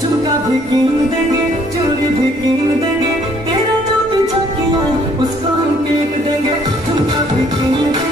झुमका भी कीन देंगे, चूड़ी भी कीन देंगे, तेरा जो पीछा किया उसको हम फेंक देंगे। झुमका भी कीन देंगे,